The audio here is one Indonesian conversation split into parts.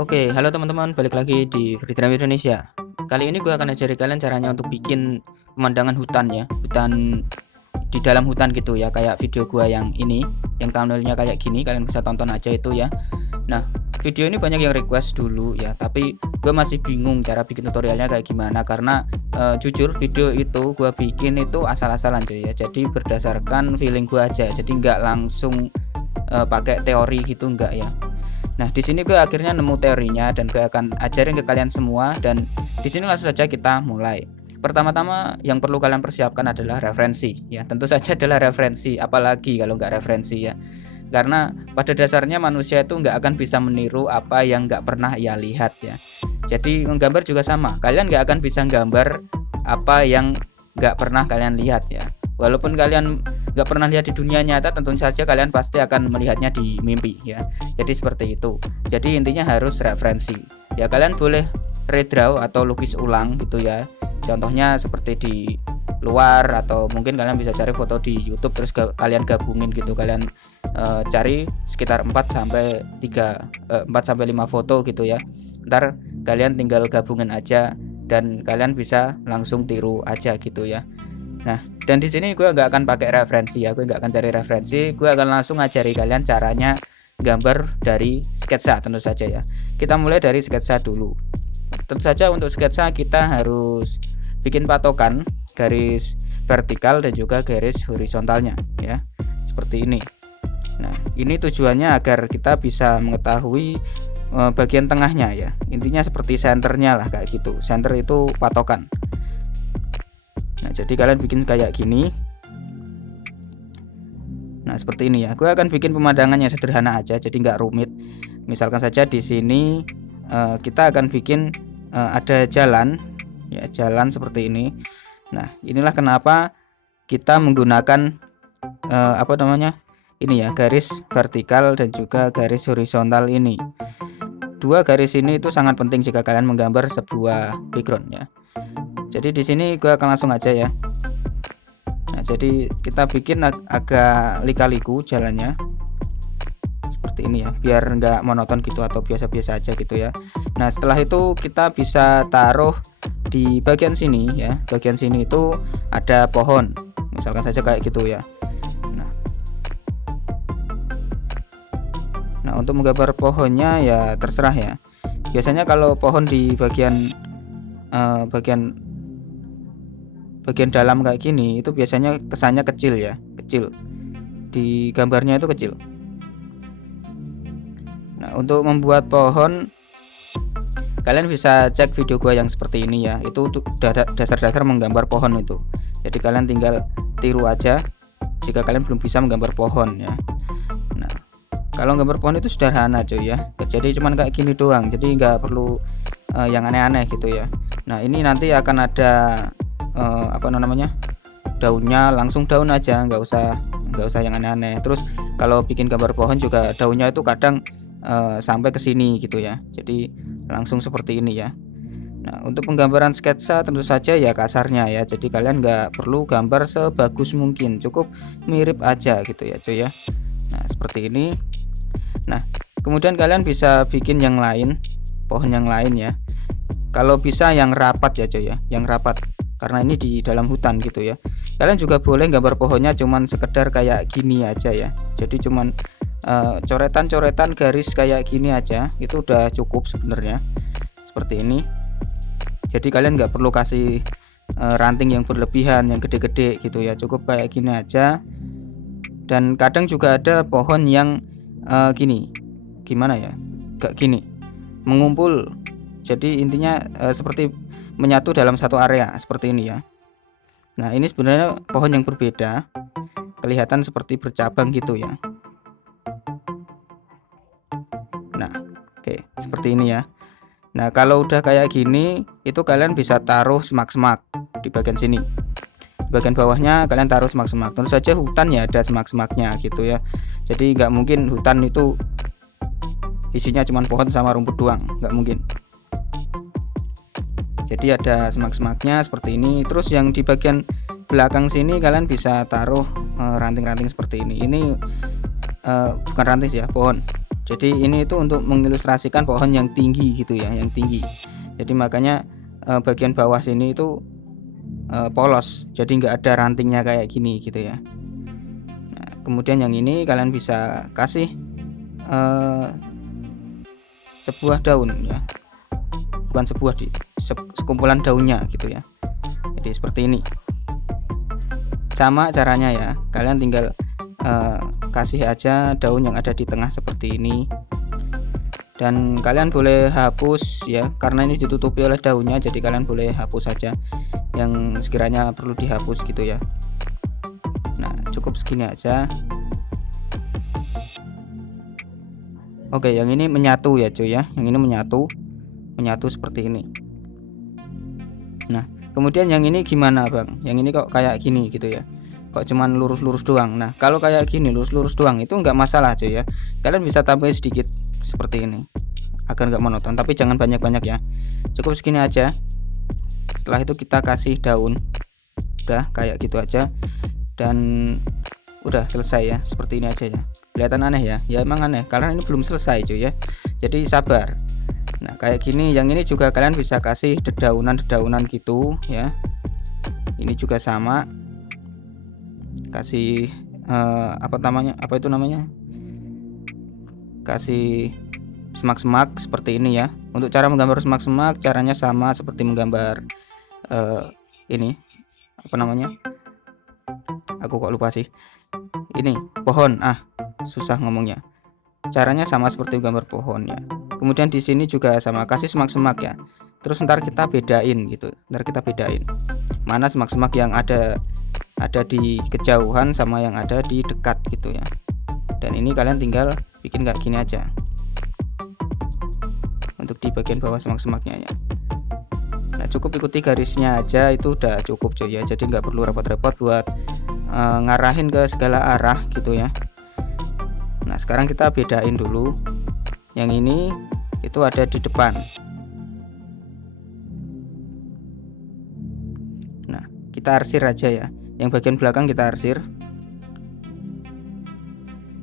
Oke, halo teman-teman, balik lagi di Free Drive Indonesia. Kali ini gue akan ajari kalian caranya untuk bikin pemandangan hutan ya, hutan di dalam hutan gitu ya, kayak video gue yang ini, yang thumbnailnya kayak gini, kalian bisa tonton aja itu ya. Nah, video ini banyak yang request dulu ya, tapi gue masih bingung cara bikin tutorialnya kayak gimana karena jujur video itu gue bikin itu asal-asalan cuy ya, jadi berdasarkan feeling gue aja, jadi nggak langsung pakai teori gitu enggak ya. Nah, di sini gue akhirnya nemu teorinya dan gue akan ajarin ke kalian semua, dan di sini langsung saja kita mulai. Pertama-tama yang perlu kalian persiapkan adalah referensi ya, tentu saja adalah referensi, apalagi kalau nggak referensi ya. Karena pada dasarnya manusia itu nggak akan bisa meniru apa yang nggak pernah ia lihat ya. Jadi menggambar juga sama, kalian nggak akan bisa gambar apa yang nggak pernah kalian lihat ya. Walaupun kalian nggak pernah lihat di dunia nyata, tentu saja kalian pasti akan melihatnya di mimpi ya. Jadi seperti itu. Jadi intinya harus referensi ya. Kalian boleh redraw atau lukis ulang gitu ya, contohnya seperti di luar, atau mungkin kalian bisa cari foto di YouTube terus kalian gabungin gitu. Kalian cari sekitar 4 sampai 5 foto gitu ya. Ntar kalian tinggal gabungin aja dan kalian bisa langsung tiru aja gitu ya. Nah, dan di sini gue nggak akan pakai referensi ya, gue nggak akan cari referensi, gue akan langsung ngajari kalian caranya gambar dari sketsa tentu saja ya. Kita mulai dari sketsa dulu. Tentu saja untuk sketsa kita harus bikin patokan garis vertikal dan juga garis horizontalnya ya, seperti ini. Nah, ini tujuannya agar kita bisa mengetahui bagian tengahnya ya. Intinya seperti senternya lah, kayak gitu. Center itu patokan. Nah, jadi kalian bikin kayak gini. Nah, seperti ini ya. Gue akan bikin pemandangannya sederhana aja, jadi nggak rumit. Misalkan saja di sini kita akan bikin ada jalan ya, jalan seperti ini. Nah, inilah kenapa kita menggunakan ini ya, garis vertikal dan juga garis horizontal ini. Dua garis ini itu sangat penting jika kalian menggambar sebuah background ya. Jadi di sini gue akan langsung aja ya. Nah, jadi kita bikin agak lika-liku jalannya seperti ini ya, biar nggak monoton gitu atau biasa-biasa aja gitu ya. Nah, setelah itu kita bisa taruh di bagian sini ya. Bagian sini itu ada pohon, misalkan saja kayak gitu ya. Nah, untuk menggambar pohonnya ya terserah ya. Biasanya kalau pohon di bagian dalam kayak gini itu biasanya kesannya kecil ya, kecil di gambarnya itu kecil. Nah, untuk membuat pohon kalian bisa cek video gua yang seperti ini ya, itu dasar-dasar menggambar pohon itu. Jadi kalian tinggal tiru aja jika kalian belum bisa menggambar pohon ya. Nah, kalau gambar pohon itu sederhana cuy ya, jadi cuman kayak gini doang, jadi nggak perlu yang aneh-aneh gitu ya. Nah, ini nanti akan ada daunnya, langsung daun aja, nggak usah yang aneh-aneh. Terus kalau bikin gambar pohon juga daunnya itu kadang sampai ke sini gitu ya, jadi langsung seperti ini ya. Nah, untuk penggambaran sketsa tentu saja ya kasarnya ya, jadi kalian nggak perlu gambar sebagus mungkin, cukup mirip aja gitu ya cuy ya. Nah, seperti ini. Nah, kemudian kalian bisa bikin yang lain, pohon yang lain ya. Kalau bisa yang rapat ya cuy ya, yang rapat, karena ini di dalam hutan gitu ya. Kalian juga boleh gambar pohonnya cuman sekedar kayak gini aja ya, jadi cuman coretan-coretan garis kayak gini aja, itu udah cukup sebenarnya, seperti ini. Jadi kalian nggak perlu kasih ranting yang berlebihan, yang gede-gede gitu ya, cukup kayak gini aja. Dan kadang juga ada pohon yang gini, gimana ya, gak gini, mengumpul. Jadi intinya seperti menyatu dalam satu area seperti ini ya. Nah, ini sebenarnya pohon yang berbeda, kelihatan seperti bercabang gitu ya. Nah, oke, seperti ini ya. Nah, kalau udah kayak gini, itu kalian bisa taruh semak-semak di bagian sini. Di bagian bawahnya kalian taruh semak-semak. Tentu saja hutan ya ada semak-semaknya gitu ya. Jadi nggak mungkin hutan itu isinya cuma pohon sama rumput doang, nggak mungkin. Jadi ada semak-semaknya seperti ini. Terus yang di bagian belakang sini kalian bisa taruh ranting-ranting seperti ini. Ini bukan ranting ya, pohon. Jadi ini itu untuk mengilustrasikan pohon yang tinggi gitu ya, yang tinggi. Jadi makanya bagian bawah sini itu polos, jadi nggak ada rantingnya kayak gini gitu ya. Nah, kemudian yang ini kalian bisa kasih sebuah daun ya, bukan sebuah sekumpulan daunnya gitu ya. Jadi seperti ini. Sama caranya ya, kalian tinggal kasih aja daun yang ada di tengah seperti ini, dan kalian boleh hapus ya, karena ini ditutupi oleh daunnya, jadi kalian boleh hapus saja yang sekiranya perlu dihapus gitu ya. Nah, cukup segini aja. Oke, yang ini menyatu ya cuy ya, yang ini menyatu seperti ini. Nah, kemudian yang ini gimana bang? Yang ini kok kayak gini gitu ya, kok cuman lurus-lurus doang. Nah, kalau kayak gini lurus-lurus doang itu nggak masalah cuy ya, kalian bisa tambahin sedikit seperti ini agar nggak monoton, tapi jangan banyak-banyak ya, cukup segini aja. Setelah itu kita kasih daun, udah kayak gitu aja, dan udah selesai ya, seperti ini aja ya. Kelihatan aneh ya, ya emang aneh karena ini belum selesai cuy ya, jadi sabar. Nah kayak gini, yang ini juga kalian bisa kasih dedaunan gitu ya. Ini juga sama, kasih apa itu namanya, kasih semak-semak seperti ini ya. Untuk cara menggambar semak-semak caranya sama seperti menggambar ini apa namanya, aku kok lupa sih, ini pohon, susah ngomongnya. Caranya sama seperti gambar pohon ya. Kemudian di sini juga sama, kasih semak-semak ya. Terus ntar kita bedain gitu, ntar kita bedain mana semak-semak yang ada di kejauhan sama yang ada di dekat gitu ya. Dan ini kalian tinggal bikin kayak gini aja untuk di bagian bawah semak-semaknya ya. Nah cukup ikuti garisnya aja, itu udah cukup cuy ya, jadi nggak perlu repot-repot buat ngarahin ke segala arah gitu ya. Nah sekarang kita bedain dulu, yang ini itu ada di depan. Nah kita arsir aja ya, yang bagian belakang kita arsir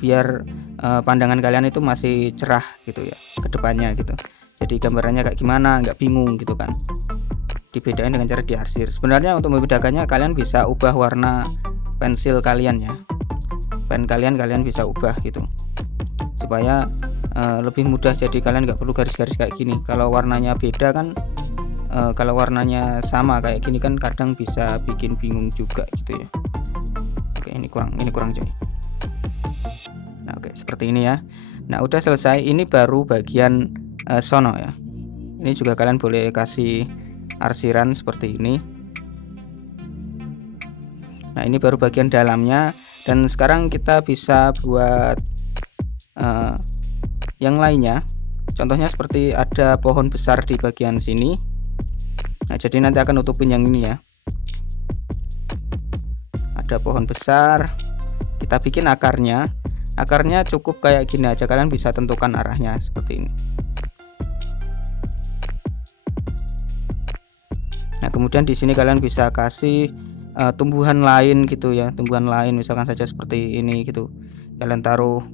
biar pandangan kalian itu masih cerah gitu ya ke depannya gitu. Jadi gambarannya kayak gimana, nggak bingung gitu kan. Dibedain dengan cara diarsir. Sebenarnya untuk membedakannya kalian bisa ubah warna pensil kalian ya, pen kalian bisa ubah gitu supaya lebih mudah. Jadi kalian nggak perlu garis-garis kayak gini. Kalau warnanya beda kan, kalau warnanya sama kayak gini kan kadang bisa bikin bingung juga gitu ya. Oke, ini kurang coy. Nah oke, seperti ini ya. Nah udah selesai, ini baru bagian sono ya. Ini juga kalian boleh kasih arsiran seperti ini. Nah ini baru bagian dalamnya, dan sekarang kita bisa buat yang lainnya. Contohnya seperti ada pohon besar di bagian sini. Nah jadi nanti akan nutupin yang ini ya. Ada pohon besar, kita bikin akarnya cukup kayak gini aja, kalian bisa tentukan arahnya seperti ini. Nah kemudian di sini kalian bisa kasih tumbuhan lain gitu ya, tumbuhan lain misalkan saja seperti ini gitu, kalian taruh.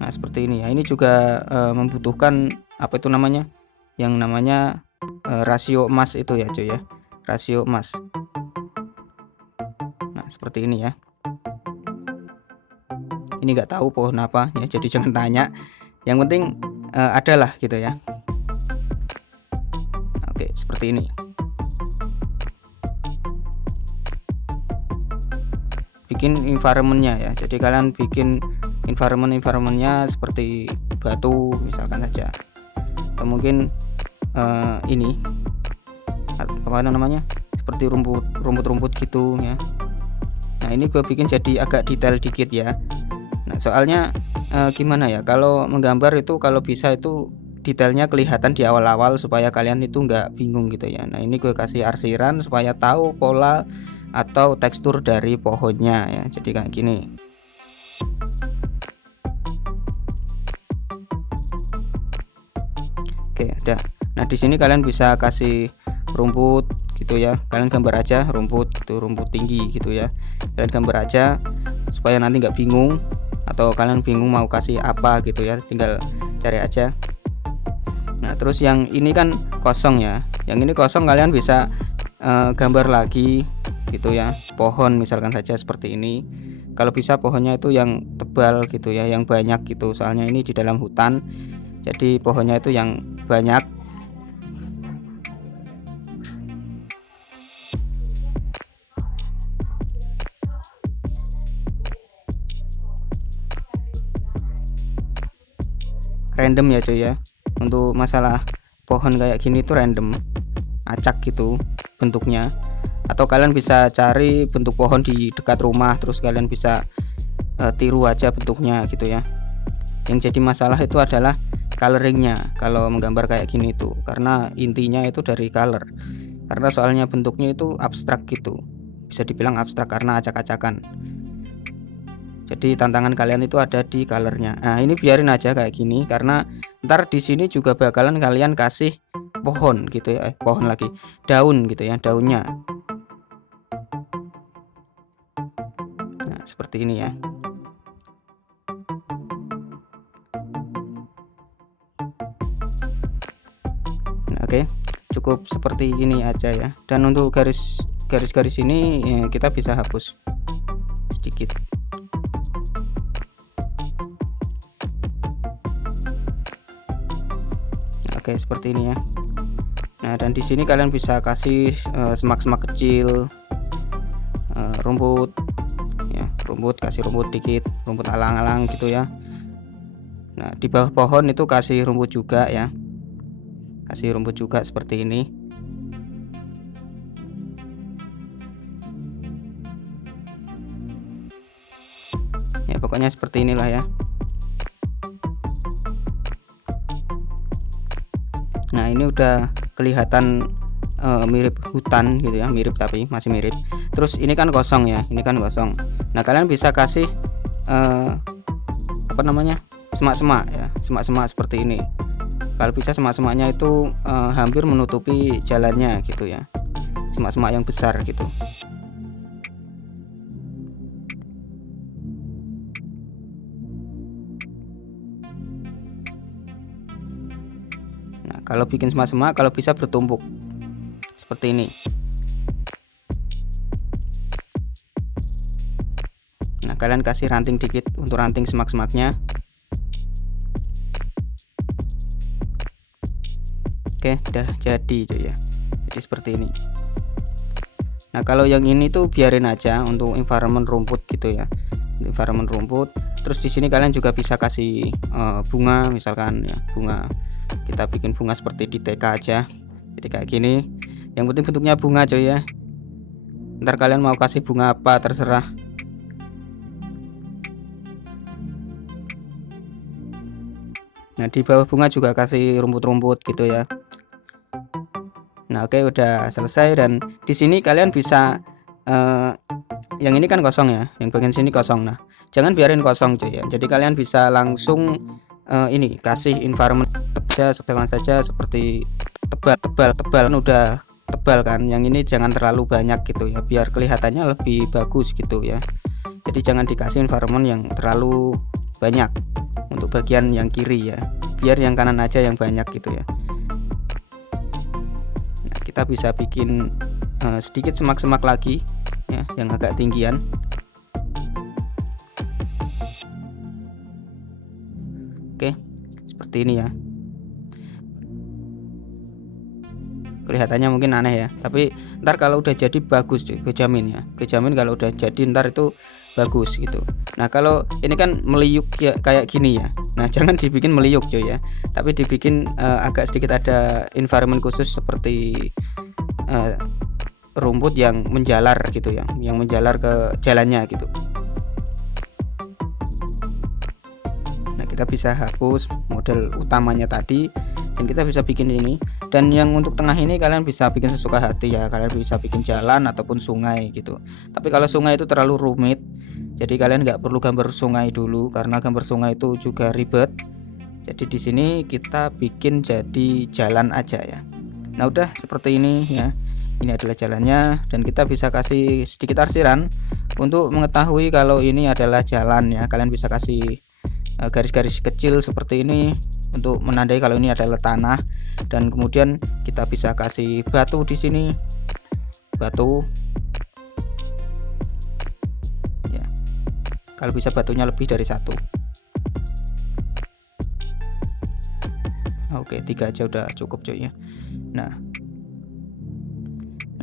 Nah seperti ini ya. Ini juga membutuhkan apa itu namanya, yang namanya rasio emas itu ya cuy ya, rasio emas. Nah seperti ini ya. Ini nggak tahu pohon apa ya, jadi jangan tanya, yang penting adalah gitu ya. Oke seperti ini. Bikin environmentnya ya, jadi kalian bikin environmentnya seperti batu misalkan saja, atau mungkin ini apa namanya, seperti rumput gitu ya. Nah ini gue bikin jadi agak detail dikit ya. Nah soalnya gimana ya, kalau menggambar itu kalau bisa itu detailnya kelihatan di awal-awal supaya kalian itu nggak bingung gitu ya. Nah ini gue kasih arsiran supaya tahu pola atau tekstur dari pohonnya ya, jadi kayak gini. Oke udah. Nah di sini kalian bisa kasih rumput gitu ya, kalian gambar aja rumput gitu, rumput tinggi gitu ya, kalian gambar aja. supaya nanti nggak bingung, atau kalian bingung mau kasih apa gitu ya, tinggal cari aja. Nah terus yang ini kan kosong ya, yang ini kosong kalian bisa gambar lagi gitu ya, pohon misalkan saja seperti ini. Kalau bisa pohonnya itu yang tebal gitu ya, yang banyak gitu, soalnya ini di dalam hutan jadi pohonnya itu yang banyak. Random ya cuy ya, untuk masalah pohon kayak gini tuh random, acak gitu bentuknya. Atau kalian bisa cari bentuk pohon di dekat rumah, terus kalian bisa tiru aja bentuknya gitu ya. Yang jadi masalah itu adalah coloringnya kalau menggambar kayak gini tuh, karena intinya itu dari color, karena soalnya bentuknya itu abstrak gitu, bisa dibilang abstrak karena acak-acakan. Jadi tantangan kalian itu ada di colornya. Nah ini biarin aja kayak gini, karena ntar di sini juga bakalan kalian kasih pohon gitu ya, pohon lagi, daun gitu ya, daunnya. Nah seperti ini ya. Nah, oke, cukup seperti ini aja ya. Dan untuk garis-garis ini ya, kita bisa hapus sedikit. Oke seperti ini ya. Nah dan di sini kalian bisa kasih semak-semak kecil, rumput ya, rumput, kasih rumput dikit, rumput alang-alang gitu ya. Nah di bawah pohon itu kasih rumput juga ya, kasih rumput juga seperti ini. Ya pokoknya seperti inilah ya. Nah ini udah kelihatan mirip hutan gitu ya, mirip tapi masih mirip. Terus ini kan kosong ya, ini kan kosong. Nah kalian bisa kasih apa namanya, semak-semak ya, semak-semak seperti ini. Kalau bisa semak-semaknya itu hampir menutupi jalannya gitu ya, semak-semak yang besar gitu. Nah kalau bikin semak-semak, kalau bisa bertumpuk seperti ini. Nah kalian kasih ranting dikit untuk ranting semak-semaknya. Oke udah jadi cuy ya, jadi seperti ini. Nah kalau yang ini tuh biarin aja untuk environment rumput gitu ya, environment rumput. Terus di sini kalian juga bisa kasih bunga misalkan ya, bunga. Kita bikin bunga seperti di TK aja, jadi kayak gini. Yang penting bentuknya bunga coy ya. Ntar kalian mau kasih bunga apa terserah. Nah di bawah bunga juga kasih rumput-rumput gitu ya. Nah oke udah selesai. Dan di sini kalian bisa yang ini kan kosong ya, yang bagian sini kosong. Nah jangan biarin kosong cuy ya, jadi kalian bisa langsung ini kasih environment saja seperti tebal kan, udah tebal kan. Yang ini jangan terlalu banyak gitu ya, biar kelihatannya lebih bagus gitu ya. Jadi jangan dikasih environment yang terlalu banyak untuk bagian yang kiri ya, biar yang kanan aja yang banyak gitu ya. Nah kita bisa bikin sedikit semak-semak lagi ya, yang agak tinggian. Oke seperti ini ya. Kelihatannya mungkin aneh ya, tapi ntar kalau udah jadi bagus cuy, gue jamin ya, gue jamin kalau udah jadi ntar itu bagus gitu. Nah kalau ini kan meliuk ya, kayak gini ya, nah jangan dibikin meliuk cuy ya, tapi dibikin agak sedikit ada environment khusus seperti rumput yang menjalar gitu ya, yang menjalar ke jalannya gitu. Nah kita bisa hapus model utamanya tadi, dan kita bisa bikin ini. Dan yang untuk tengah ini kalian bisa bikin sesuka hati ya, kalian bisa bikin jalan ataupun sungai gitu. Tapi kalau sungai itu terlalu rumit, jadi kalian nggak perlu gambar sungai dulu, karena gambar sungai itu juga ribet. Jadi di sini kita bikin jadi jalan aja ya. Nah udah seperti ini ya, ini adalah jalannya. Dan kita bisa kasih sedikit arsiran Untuk mengetahui kalau ini adalah jalan ya, kalian bisa kasih garis-garis kecil seperti ini untuk menandai kalau ini adalah tanah. Dan kemudian kita bisa kasih batu di sini, batu ya, kalau bisa batunya lebih dari satu. Oke, 3 aja udah cukup cuy ya. Nah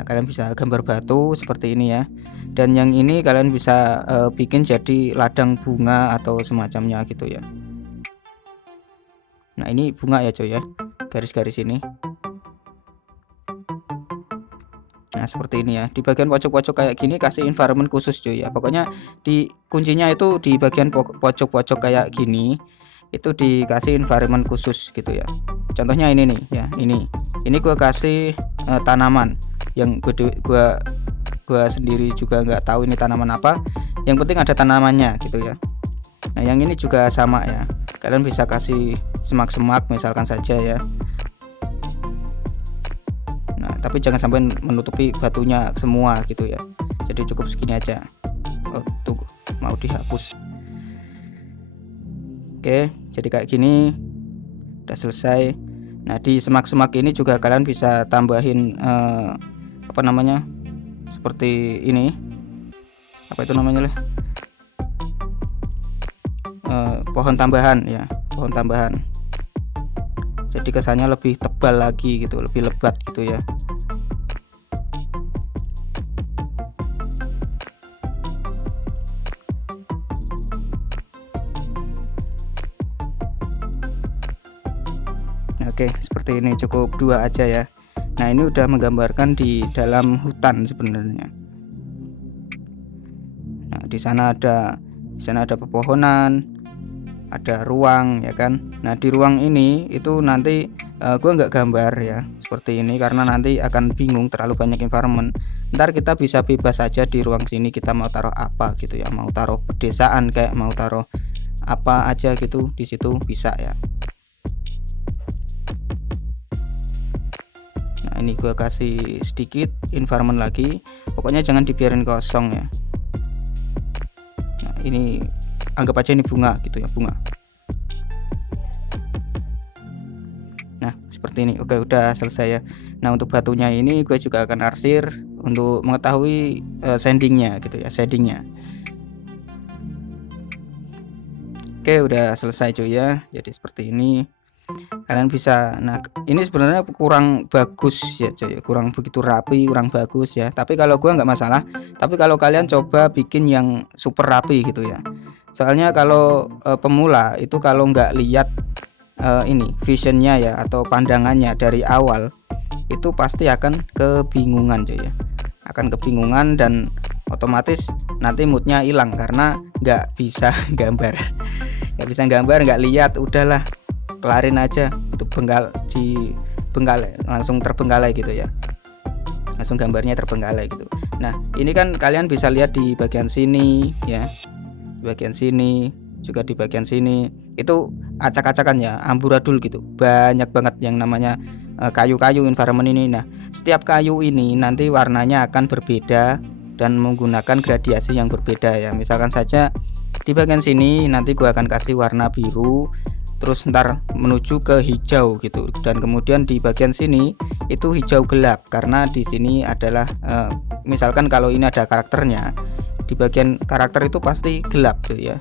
kalian bisa gambar batu seperti ini ya. Dan yang ini kalian bisa bikin jadi ladang bunga atau semacamnya gitu ya. Nah ini bunga ya cuy ya, garis-garis ini. Nah seperti ini ya, di bagian pojok-pojok kayak gini kasih environment khusus cuy ya. Pokoknya di kuncinya itu di bagian pojok-pojok kayak gini itu dikasih environment khusus gitu ya. Contohnya ini nih ya, ini gua kasih tanaman yang gua sendiri juga nggak tahu ini tanaman apa, yang penting ada tanamannya gitu ya. Nah yang ini juga sama ya, kalian bisa kasih semak-semak misalkan saja ya. Nah tapi jangan sampai menutupi batunya semua gitu ya, jadi cukup segini aja. Oh tunggu, mau dihapus. Oke, jadi kayak gini udah selesai. Nah di semak-semak ini juga kalian bisa tambahin apa namanya, seperti ini, apa itu namanya lah, pohon tambahan ya, pohon tambahan, jadi kesannya lebih tebal lagi gitu, lebih lebat gitu ya. Oke seperti ini, cukup 2 aja ya. Nah ini udah menggambarkan di dalam hutan sebenarnya. Nah di sana ada pepohonan, ada ruang ya kan. Nah di ruang ini itu nanti gue nggak gambar ya seperti ini karena nanti akan bingung, terlalu banyak environment. Ntar kita bisa bebas aja di ruang sini, kita mau taruh apa gitu ya, mau taruh pedesaan kayak mau taruh apa aja gitu di situ bisa ya. Nah ini gue kasih sedikit environment lagi, pokoknya jangan dibiarin kosong ya. Nah ini anggap aja ini bunga gitu ya, bunga. Nah seperti ini. Oke udah selesai ya. Nah untuk batunya ini gue juga akan arsir untuk mengetahui shadingnya gitu ya, shadingnya. Oke udah selesai cuy ya, jadi seperti ini kalian bisa. Nah ini sebenarnya kurang bagus ya cuy, kurang begitu rapi, kurang bagus ya, tapi kalau gua nggak masalah. Tapi kalau kalian coba bikin yang super rapi gitu ya, soalnya kalau pemula itu kalau nggak lihat ini visionnya ya atau pandangannya dari awal, itu pasti akan kebingungan cuy ya, akan kebingungan dan otomatis nanti moodnya hilang karena nggak bisa gambar, nggak lihat, udahlah kelarin aja itu, bengkalai langsung terbengkalai gitu ya, langsung gambarnya terbengkalai gitu. Nah ini kan kalian bisa lihat di bagian sini ya, di bagian sini juga, di bagian sini itu acak-acakan ya, amburadul gitu, banyak banget yang namanya kayu-kayu environment ini. Nah setiap kayu ini nanti warnanya akan berbeda dan menggunakan gradiasi yang berbeda ya. Misalkan saja di bagian sini nanti gua akan kasih warna biru, terus ntar menuju ke hijau gitu, dan kemudian di bagian sini itu hijau gelap karena di sini adalah misalkan kalau ini ada karakternya, di bagian karakter itu pasti gelap tuh ya,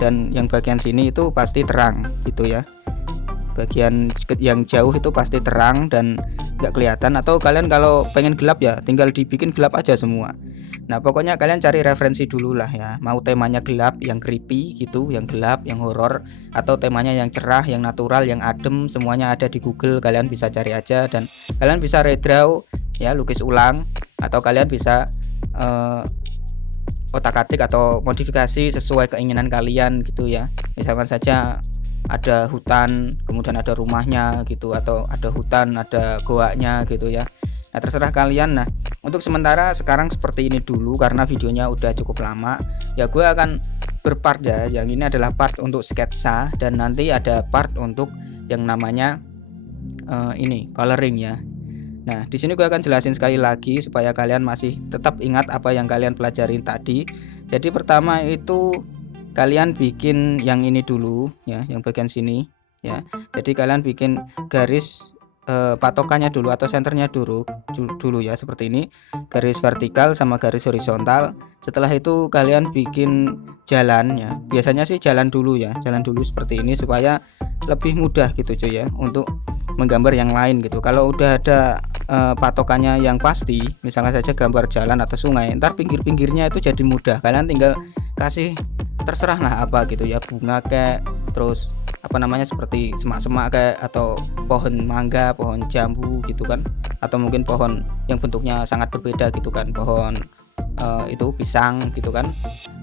dan yang bagian sini itu pasti terang gitu ya, bagian yang jauh itu pasti terang dan nggak kelihatan. Atau kalian kalau pengen gelap ya tinggal dibikin gelap aja semua. Nah pokoknya kalian cari referensi dulu lah ya, mau temanya gelap yang creepy gitu, yang gelap, yang horor, atau temanya yang cerah, yang natural, yang adem, semuanya ada di Google, kalian bisa cari aja. Dan kalian bisa redraw ya, lukis ulang, atau kalian bisa otak-atik atau modifikasi sesuai keinginan kalian gitu ya. Misalkan saja ada hutan kemudian ada rumahnya gitu, atau ada hutan ada goanya gitu ya. Nah terserah kalian. Nah untuk sementara sekarang seperti ini dulu karena videonya udah cukup lama ya, gue akan berpart ya. Yang ini adalah part untuk sketsa dan nanti ada part untuk yang namanya ini coloring ya. Nah di sini gue akan jelasin sekali lagi supaya kalian masih tetap ingat apa yang kalian pelajarin tadi. Jadi pertama itu kalian bikin yang ini dulu ya, yang bagian sini ya. Jadi kalian bikin garis patokannya dulu atau senternya dulu ya, seperti ini, garis vertikal sama garis horizontal. Setelah itu kalian bikin jalan ya, biasanya sih jalan dulu ya, jalan dulu seperti ini supaya lebih mudah gitu cuy ya untuk menggambar yang lain gitu. Kalau udah ada patokannya yang pasti, misalnya saja gambar jalan atau sungai, ntar pinggir-pinggirnya itu jadi mudah, kalian tinggal kasih terserah lah apa gitu ya, bunga kayak, terus apa namanya, seperti semak-semak kayak, atau pohon mangga, pohon jambu gitu kan, atau mungkin pohon yang bentuknya sangat berbeda gitu kan, pohon itu pisang gitu kan.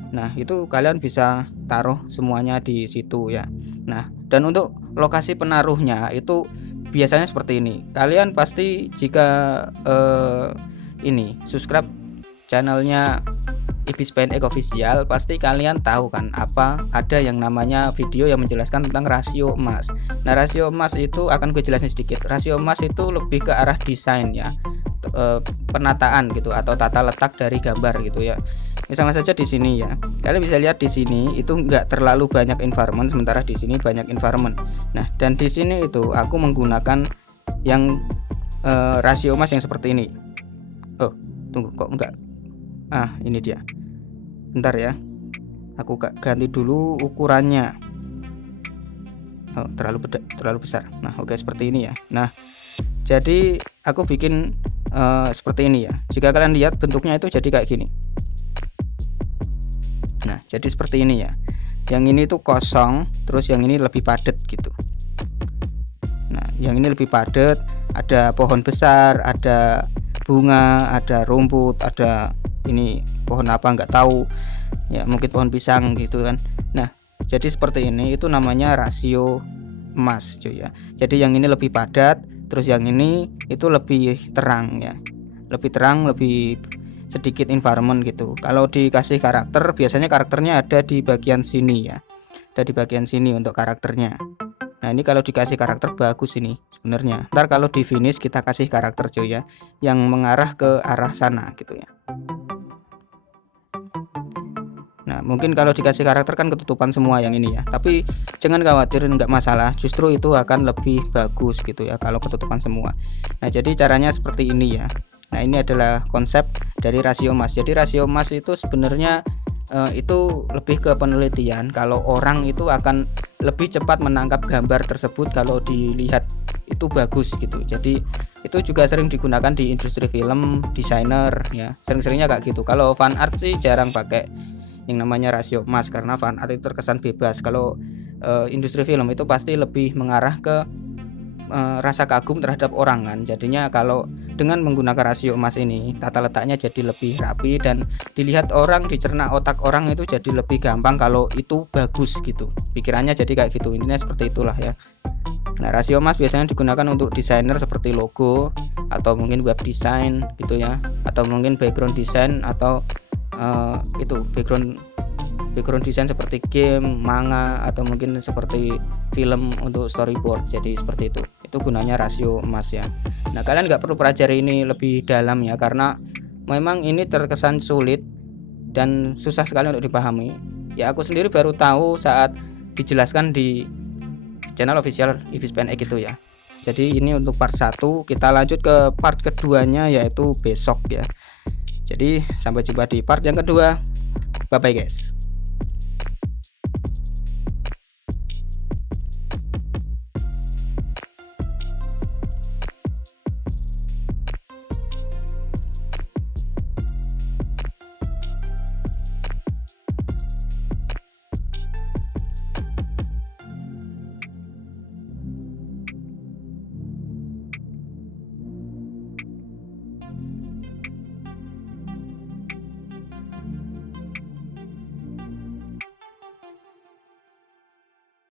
Nah itu kalian bisa taruh semuanya di situ ya. Nah dan untuk lokasi penaruhnya itu biasanya seperti ini. Kalian pasti jika ini subscribe channelnya Ibis PNX Official, pasti kalian tahu kan apa ada yang namanya video yang menjelaskan tentang rasio emas. Nah rasio emas itu akan gue jelasin sedikit. Rasio emas itu lebih ke arah desain ya, penataan gitu atau tata letak dari gambar gitu ya. Misalnya saja di sini ya, kalian bisa lihat di sini itu enggak terlalu banyak environment, sementara di sini banyak environment. Nah dan di sini itu aku menggunakan yang rasio emas yang seperti ini. Oh tunggu, kok enggak, ini dia. Bentar ya, aku ganti dulu ukurannya. Oh terlalu besar. Nah oke, seperti ini ya. Nah jadi aku bikin seperti ini ya. Jika kalian lihat bentuknya itu jadi kayak gini. Nah jadi seperti ini ya. Yang ini tuh kosong, terus yang ini lebih padat gitu. Nah yang ini lebih padat, ada pohon besar, ada bunga, ada rumput, ada ini pohon apa nggak tahu ya, mungkin pohon pisang gitu kan. Nah jadi seperti ini, itu namanya rasio emas cuy ya. Jadi yang ini lebih padat, terus yang ini itu lebih terang ya, lebih terang, lebih sedikit environment gitu. Kalau dikasih karakter, biasanya karakternya ada di bagian sini ya, ada di bagian sini untuk karakternya. Nah ini kalau dikasih karakter bagus ini sebenarnya. Ntar kalau di finish kita kasih karakter cuy ya, yang mengarah ke arah sana gitu ya. Nah mungkin kalau dikasih karakter kan ketutupan semua yang ini ya, tapi jangan khawatir, nggak masalah, justru itu akan lebih bagus gitu ya kalau ketutupan semua. Nah jadi caranya seperti ini ya. Nah ini adalah konsep dari rasio emas. Jadi rasio emas itu sebenarnya itu lebih ke penelitian, kalau orang itu akan lebih cepat menangkap gambar tersebut kalau dilihat itu bagus gitu. Jadi itu juga sering digunakan di industri film, desainer ya, sering-seringnya kayak gitu. Kalau fan art sih jarang pakai yang namanya rasio emas, karena fan art itu terkesan bebas. Kalau industri film itu pasti lebih mengarah ke rasa kagum terhadap orang kan. Jadinya kalau dengan menggunakan rasio emas ini, tata letaknya jadi lebih rapi dan dilihat orang, dicerna otak orang itu jadi lebih gampang kalau itu bagus gitu. Pikirannya jadi kayak gitu. Intinya seperti itulah ya. Nah rasio emas biasanya digunakan untuk desainer seperti logo, atau mungkin web design gitu ya, atau mungkin background design, atau itu background desain seperti game, manga, atau mungkin seperti film untuk storyboard. Jadi seperti itu gunanya rasio emas ya. Nah kalian nggak perlu pelajari ini lebih dalam ya, karena memang ini terkesan sulit dan susah sekali untuk dipahami ya. Aku sendiri baru tahu saat dijelaskan di channel official Ibis PNX itu ya. Jadi ini untuk part 1, kita lanjut ke part keduanya yaitu besok ya. Jadi sampai jumpa di part yang kedua. Bye bye guys.